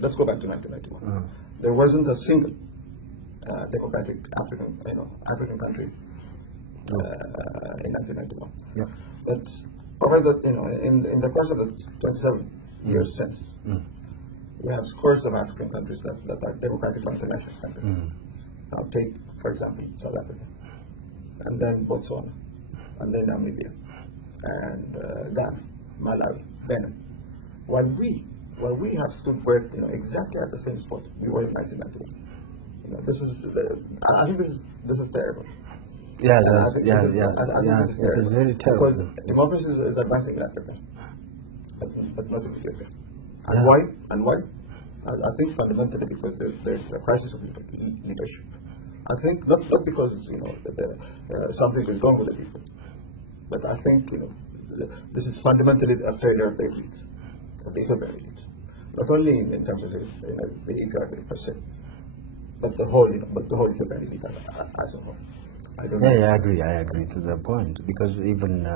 let's go back to 1991. There wasn't a single democratic African country in 1991. Yeah. But over the, in the course of the 27 years since, we have scores of African countries that are democratic by international standards. Now take, for example, South Africa, and then Botswana, and then Namibia, and Ghana, Malawi, Benin. While we have stood where, exactly at the same spot we were in 1991. This is I think this is terrible. Yeah, it is very terrible. Because democracy is advancing in Africa, but not in Ethiopia. And why? And why? I think fundamentally because there's a crisis of leadership. I think not because something is wrong with the people, but I think this is fundamentally a failure of the elite, of the Ethiopian elite, not only in terms of the EPRDF per se, but the whole Ethiopian elite as a whole. I agree to that point, because even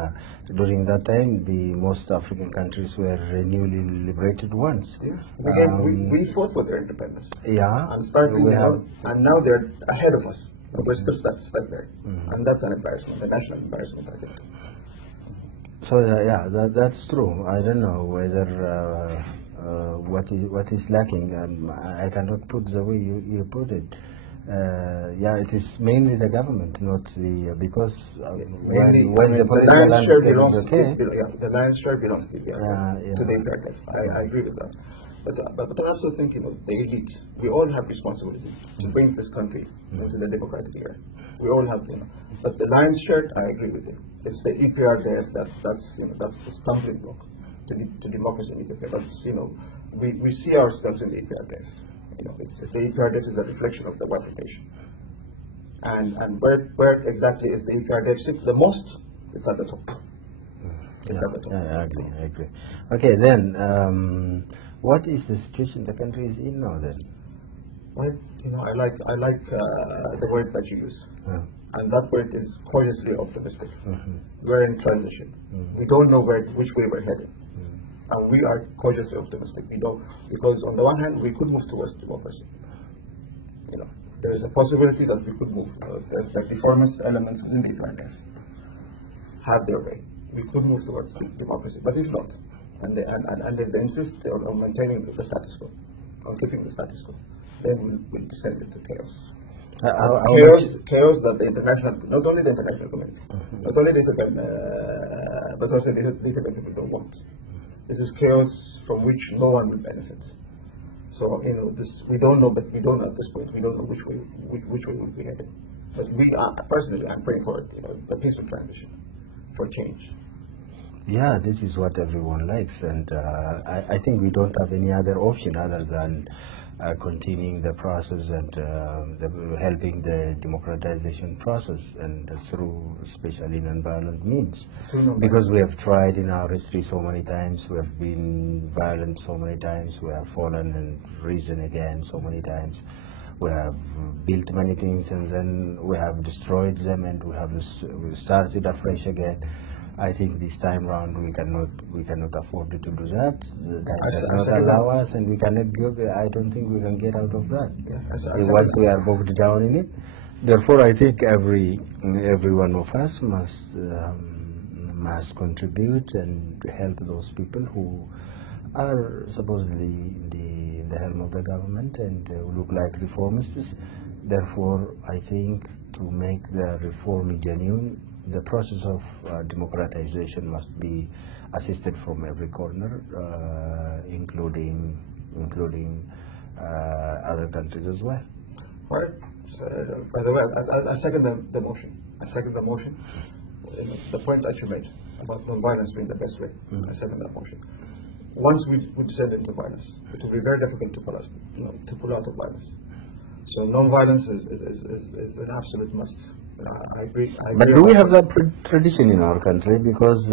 during that time, the most African countries were newly liberated ones. Yeah. We fought for their independence. Yeah. And starting and now they're ahead of us. We're still stuck there, and that's an embarrassment, a national embarrassment, I think. So that's true. I don't know whether what is lacking. I cannot put the way you put it. It is mainly the government, not the because when the political landscape is okay, the lion's share belongs to the EPRDF. I agree with that. But I also think the elite, we all have responsibility to bring this country into the democratic era. We all have, but the lion's share, I agree with you. It's the EPRDF that's the stumbling block to democracy in Ethiopia. But we see ourselves in the EPRDF. The EPRDF is a reflection of the white nation. And where exactly is the EPRDF sit the most? It's at the top. It's at the top. I agree. Okay, then, what is the situation the country is in now then? Well, I like the word that you use. And that word is cautiously optimistic. We're in transition. We don't know which way we're headed. And we are cautiously optimistic. We don't, because on the one hand, we could move towards democracy. There is a possibility that we could move. If the reformist elements within the EPRDF have their way, we could move towards democracy. But if not, and they insist on maintaining the status quo, on keeping the status quo, then we'll descend into chaos. Chaos that the international, not only the international community, not only the Ethiopian, but also the Ethiopian people don't want. This is chaos from which no one will benefit. So this we don't know, but we don't know at this point. We don't know which way we'll be headed. But we are personally, I'm praying for the peaceful transition, for change. Yeah, this is what everyone likes, and I think we don't have any other option other than continuing the process and helping the democratization process, and through especially non-violent means. Because we have tried in our history so many times, we have been violent so many times, we have fallen and risen again so many times. We have built many things and then we have destroyed them, and we started afresh again. I think this time round we cannot afford to do that. That does not allow us, and we cannot go. I don't think we can get out of that once we are bogged down in it. Therefore, I think every one of us must contribute and help those people who are supposedly in the helm of the government and look like reformists. Therefore, I think to make the reform genuine, the process of democratization must be assisted from every corner, including other countries as well. Right. By the way, I second the motion. I second the motion. The point that you made about non-violence being the best way. I second that motion. Once we descend into violence, it will be very difficult to pull out of violence. So non-violence is an absolute must. I agree. But do we have that tradition in our country? Because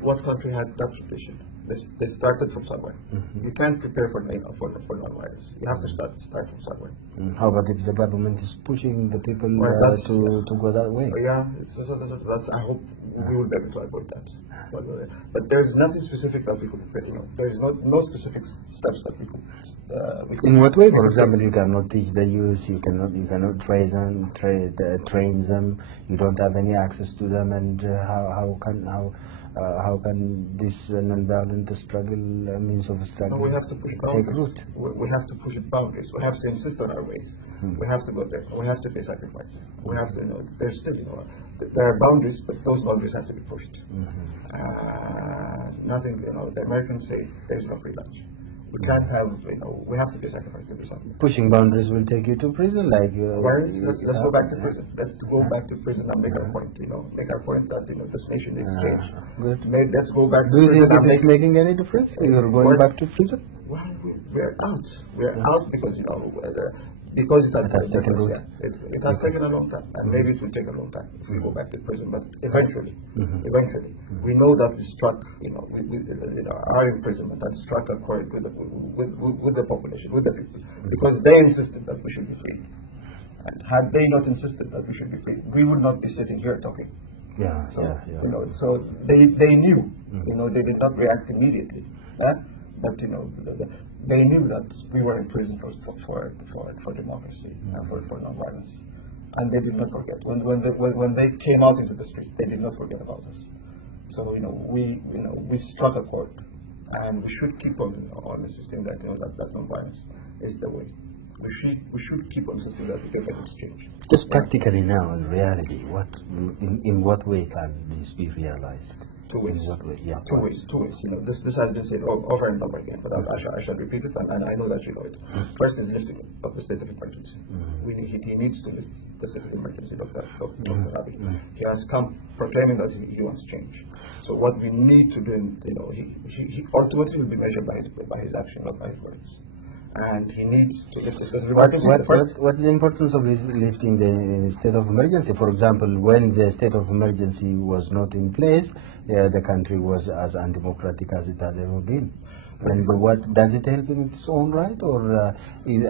what country had that tradition? They started from somewhere. You can't prepare for non-violence. You have to start from somewhere. How about if the government is pushing the people to go that way? Yeah, that's. I hope we will be able to avoid that. But there is nothing specific that we could. There is no specific steps that we could. In what way? For example, you cannot teach the youth. You cannot train them. You don't have any access to them, and how can this non-violent struggle, means of struggle, we have to push take root? We have to push it boundaries. We have to insist on our ways. We have to go there. We have to pay sacrifice. We have to there's still there are boundaries, but those boundaries have to be pushed. Nothing, the Americans say there's no free lunch. We can't have, we have to pay sacrifice to do something. Pushing boundaries will take you to prison, like. Let's go back to prison. Let's go back to prison and make our point. Make our point that this nation needs change. Good. Let's go back. Do you think it is making any difference? You're going back to prison? Well, we're out. We're out because it has taken root. It has taken a long time, and maybe it will take a long time if we go back to prison. But eventually, we know that we struck, our imprisonment had struck a chord with the population, with the people, because they insisted that we should be free. And had they not insisted that we should be free, we would not be sitting here talking. So they knew, they did not react immediately, but they knew that we were in prison for democracy and for non-violence, and they did not forget. When they came out into the streets, they did not forget about us. So we struck a chord, and we should keep on insisting that that non-violence is the way. We should keep on insisting that we can change. Just practically now, in reality, in what way can this be realized? Two ways. In what way? Yeah. Two ways. This has been said over and over again, but I shall repeat it, and I know that you know it. First is lifting of the state of emergency. He needs to lift the state of emergency, Dr. Abiy. He has come proclaiming that he wants change. So what we need to do, he ultimately will be measured by his action, not by his words. And he needs to lift the state of emergency. What's the importance of lifting the state of emergency? For example, when the state of emergency was not in place, the country was as undemocratic as it has ever been. And what does it help in its own right, or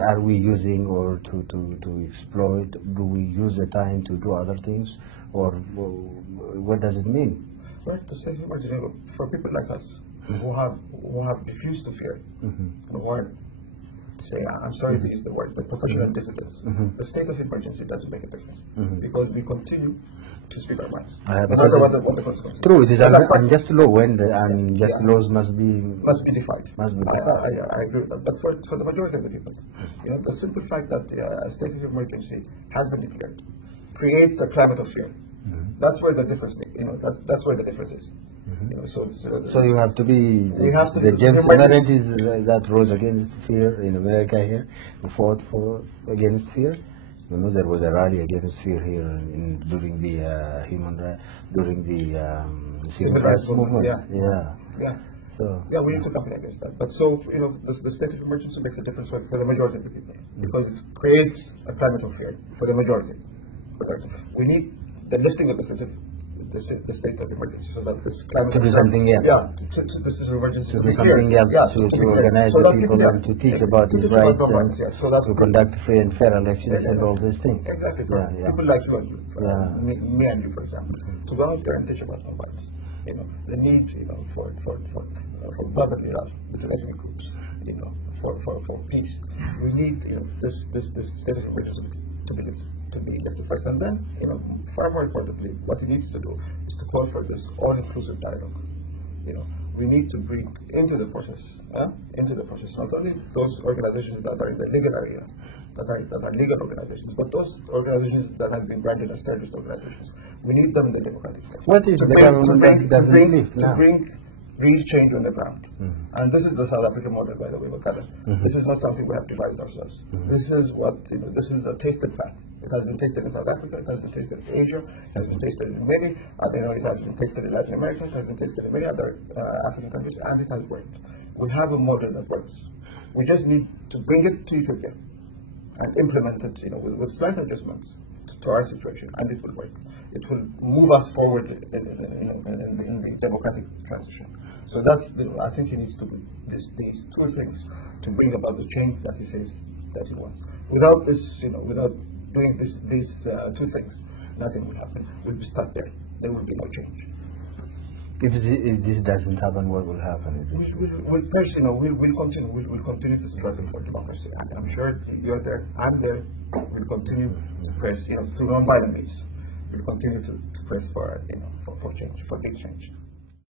are we using or to exploit? Do we use the time to do other things, or what does it mean? Well, the state of emergency for people like us who have refused to fear and who are, say, I'm sorry to use the word, but professional dissidents. The state of emergency doesn't make a difference because we continue to speak our minds. True, it is an unjust law, when the unjust laws must be defied. I agree with that. But for the majority of the people, the simple fact that a state of emergency has been declared creates a climate of fear. That's where the difference. That's where the difference is. So you have to be the James Marriages that rose against fear in America here, who fought against fear. There was a rally against fear here during the civil rights movement. We need to campaign against that. But the state of emergency makes a difference for the majority of the people because it creates a climate of fear for the majority. We need the lifting of the state of emergency, so that this climate to do something else. This is emergency. To do something else, to organize the people and to teach about his rights and to conduct free and fair elections and all these things. Exactly. People like you and you, me and you, for example, to go out there and teach about non-violence. The need, for brotherly love between ethnic groups. For peace. We need, this state of emergency to be lifted first, and then, far more importantly, what he needs to do is to call for this all-inclusive dialogue. We need to bring into the process not only those organizations that are in the legal area, that are legal organizations, but those organizations that have been branded as terrorist organizations. We need them in the democratic space. What if the government doesn't lift now? To bring real change on the ground. And this is the South African model, by the way, Wakada. This is not something we have devised ourselves. This is this is a tasted path. It has been tasted in South Africa, it has been tasted in Asia, it has been tasted in many, it has been tasted in Latin America, it has been tasted in many other African countries, and it has worked. We have a model that works. We just need to bring it to Ethiopia and implement it, with slight adjustments to our situation, and it will work. It will move us forward in the democratic transition. So I think he needs to do these two things to bring about the change that he says that he wants. Without this, without doing these two things, nothing will happen. We'll be stuck there. There will be no change. If this doesn't happen, what will happen? We'll continue. We'll continue to struggle for democracy. I'm sure you're there. I'm there. We'll continue to press, through non-violent means. We'll continue to press for change, for big change.